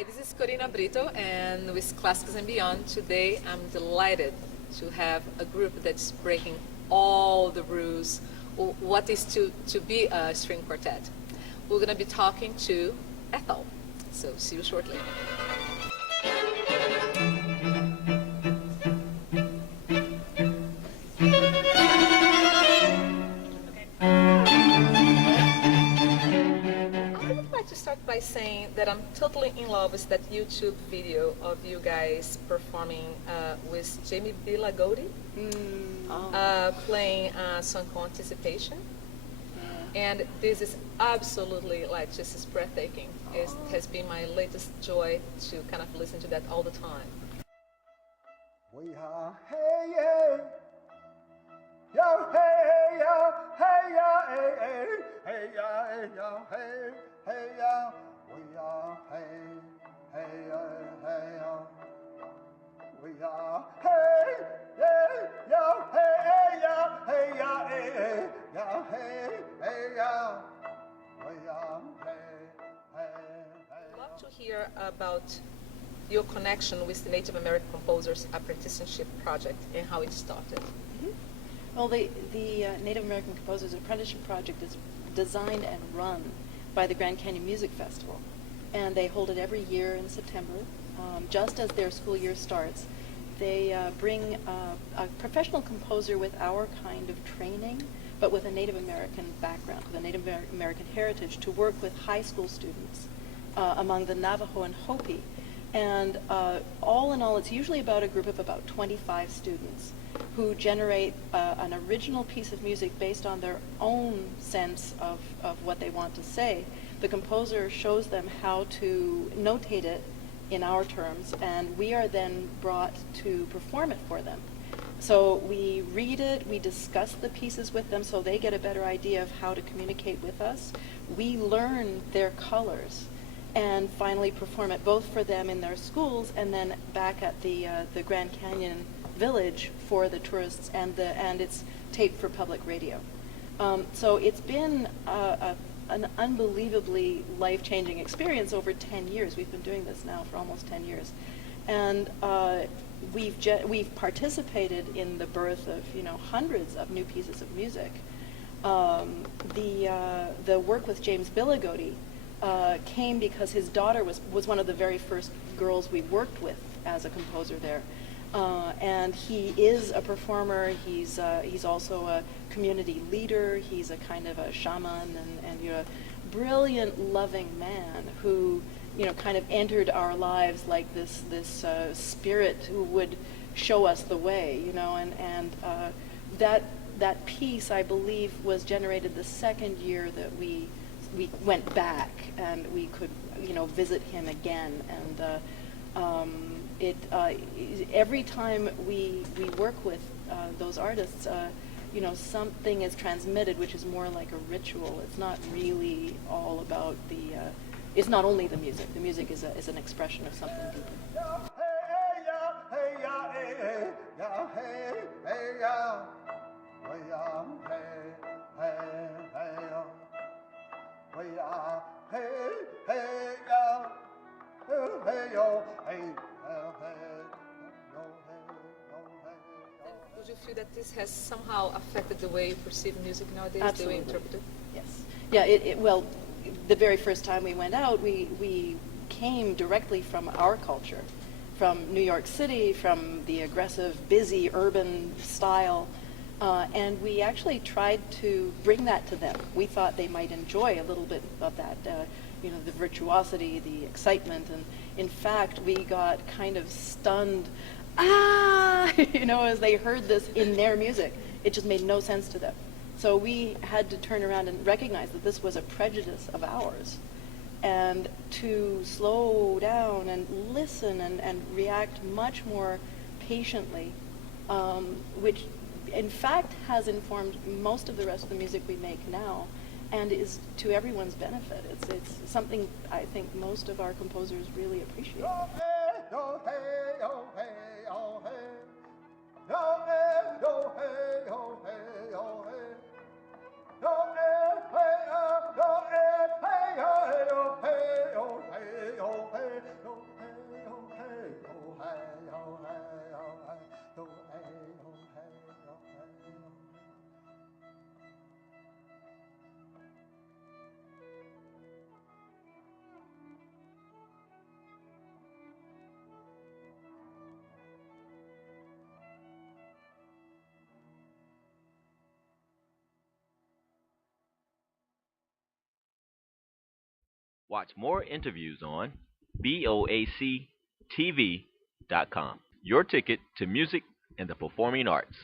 Hi, this is Corina Brito, and with Classics and Beyond, today I'm delighted to have a group that's breaking all the rules, what is to be a string quartet. We're going to be talking to Ethel, so see you shortly. To start by saying that I'm totally in love with that YouTube video of you guys performing with James Bilagody, playing a song called Anticipation. And this is absolutely like just as breathtaking. It has been my latest joy to kind of listen to that all the time. We are hey yeah, yo hey yo hey ya hey hey hey ya hey yo hey hey ya. We are hey hey hey yo. We are hey yeah yo hey ya hey ya hey hey ya hey hey ya. We are hey hey hey. I'd love to hear about your connection with the Native American Composers Apprenticeship Project and how it started. Well, the Native American Composers Apprenticeship Project is designed and run by the Grand Canyon Music Festival, and they hold it every year in September. Just as their school year starts, they bring a professional composer with our kind of training, but with a Native American background, with a Native American heritage, to work with high school students among the Navajo and Hopi. And all in all, it's usually about a group of about 25 students who generate an original piece of music based on their own sense of what they want to say. The composer shows them how to notate it in our terms, and we are then brought to perform it for them. So we read it, we discuss the pieces with them so they get a better idea of how to communicate with us. We learn their colors and finally perform it both for them in their schools and then back at the Grand Canyon Village for the tourists, and it's taped for public radio. So it's been an unbelievably life-changing experience over 10 years. We've been doing this now for almost 10 years. And we've participated in the birth of hundreds of new pieces of music. The work with James Bilagody came because his daughter was one of the very first girls we worked with as a composer there. And he is a performer. He's also a community leader. He's a kind of a shaman and a brilliant, loving man who kind of entered our lives like this spirit who would show us the way. And that piece, I believe, was generated the second year that we went back and we could visit him again. And every time we work with those artists, something is transmitted which is more like a ritual. It's not really all about it's not only the music. The music is an expression of something deeper. Would you feel that this has somehow affected the way you perceive music nowadays, Absolutely. the way you interpret it? Yes. Yeah, well, the very first time we went out, we came directly from our culture, from New York City, from the aggressive, busy, urban style, and we actually tried to bring that to them. We thought they might enjoy a little bit of that, the virtuosity, the excitement, and in fact, we got kind of stunned, as they heard this in their music. It just made no sense to them. So we had to turn around and recognize that this was a prejudice of ours, and to slow down and listen and react much more patiently, which in fact has informed most of the rest of the music we make now, and is to everyone's benefit. It's something I think most of our composers really appreciate. Watch more interviews on boactv.com. Your ticket to music and the performing arts.